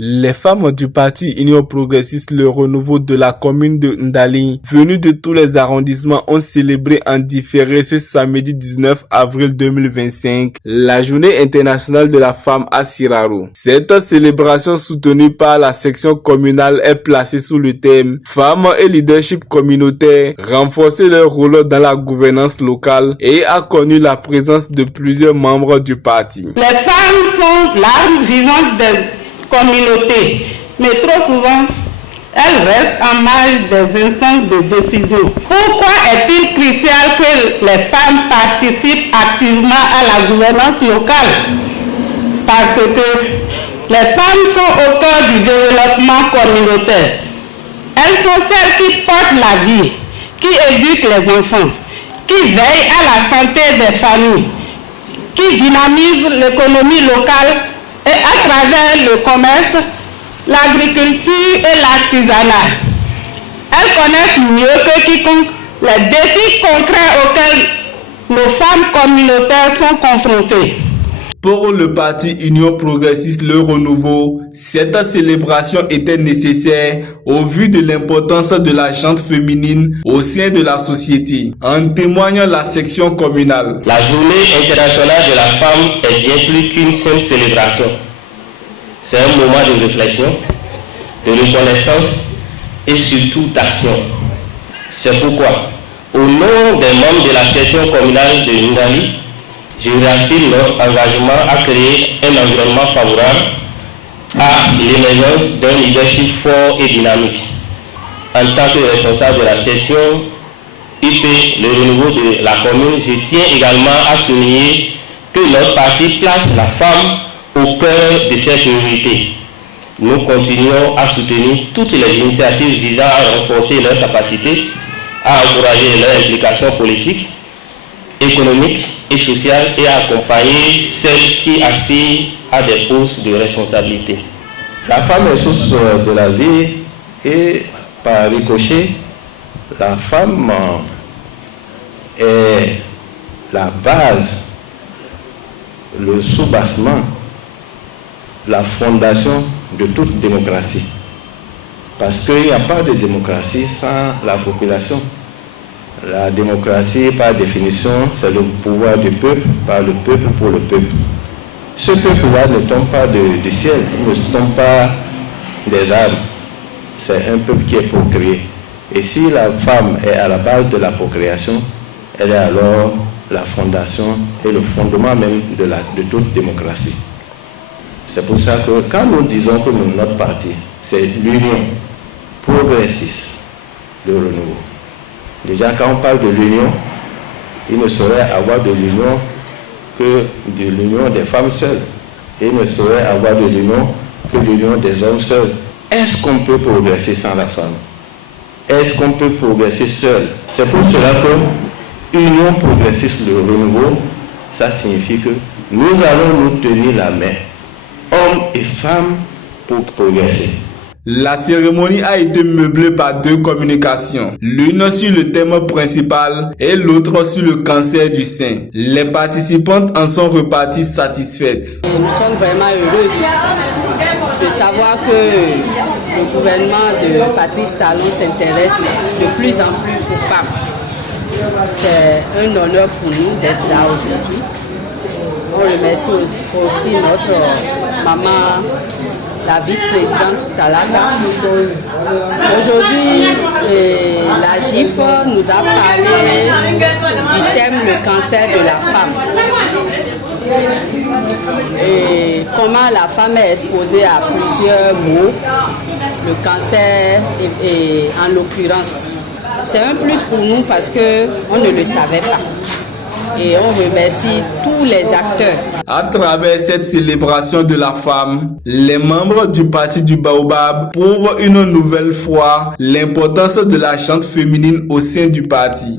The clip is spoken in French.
Les femmes du parti Union progressiste Le Renouveau de la commune de Ndali, venues de tous les arrondissements, ont célébré en différé ce samedi 19 avril 2025 la journée internationale de la femme à Siraro. Cette célébration soutenue par la section communale est placée sous le thème Femmes et leadership communautaire, renforcer leur rôle dans la gouvernance locale et a connu la présence de plusieurs membres du parti. Les femmes sont l'âme vivante des communauté, mais trop souvent, elles restent en marge des instances de décision. Pourquoi est-il crucial que les femmes participent activement à la gouvernance locale? Parce que les femmes sont au cœur du développement communautaire. Elles sont celles qui portent la vie, qui éduquent les enfants, qui veillent à la santé des familles, qui dynamisent l'économie locale et à travers le commerce, l'agriculture et l'artisanat. Elles connaissent mieux que quiconque les défis concrets auxquels nos femmes communautaires sont confrontées. Pour le parti Union progressiste Le Renouveau, cette célébration était nécessaire au vu de l'importance de la gente féminine au sein de la société, en témoigne la section communale. La journée internationale de la femme est bien plus qu'une simple célébration. C'est un moment de réflexion, de reconnaissance et surtout d'action. C'est pourquoi, au nom des membres de la section communale de Ndali, je réaffirme notre engagement à créer un environnement favorable à l'émergence d'un leadership fort et dynamique. En tant que responsable de la section UP, le renouveau de la commune, je tiens également à souligner que notre parti place la femme au cœur de cette priorité. Nous continuons à soutenir toutes les initiatives visant à renforcer leurs capacités, à encourager leur implication politique, économique et sociale et à accompagner celles qui aspirent à des postes de responsabilité. La femme est source de la vie et par ricochet, la femme est la base, le soubassement, la fondation de toute démocratie. Parce qu'il n'y a pas de démocratie sans la population. La démocratie, par définition, c'est le pouvoir du peuple, par le peuple, pour le peuple. Ce peuple-là ne tombe pas du ciel, il ne tombe pas des arbres. C'est un peuple qui est procréé. Et si la femme est à la base de la procréation, elle est alors la fondation et le fondement même de toute démocratie. C'est pour ça que quand nous disons que notre parti, c'est l'union progressiste de renouveau. Déjà, quand on parle de l'union, il ne saurait avoir de l'union que de l'union des femmes seules. Il ne saurait avoir de l'union que l'union des hommes seuls. Est-ce qu'on peut progresser sans la femme? Est-ce qu'on peut progresser seul? C'est pour cela que Union progressiste de renouveau, ça signifie que nous allons nous tenir la main, hommes et femmes, pour progresser. La cérémonie a été meublée par deux communications, l'une sur le thème principal et l'autre sur le cancer du sein. Les participantes en sont reparties satisfaites. Nous sommes vraiment heureuses de savoir que le gouvernement de Patrice Talon s'intéresse de plus en plus aux femmes. C'est un honneur pour nous d'être là aujourd'hui. On remercie aussi notre maman, la vice-présidente Talata. Aujourd'hui, la GIF nous a parlé du thème le cancer de la femme. Et comment la femme est exposée à plusieurs maux, le cancer et en l'occurrence. C'est un plus pour nous parce qu'on ne le savait pas. Et on remercie tous les acteurs. À travers cette célébration de la femme, les membres du parti du Baobab prouvent une nouvelle fois l'importance de la gente féminine au sein du parti.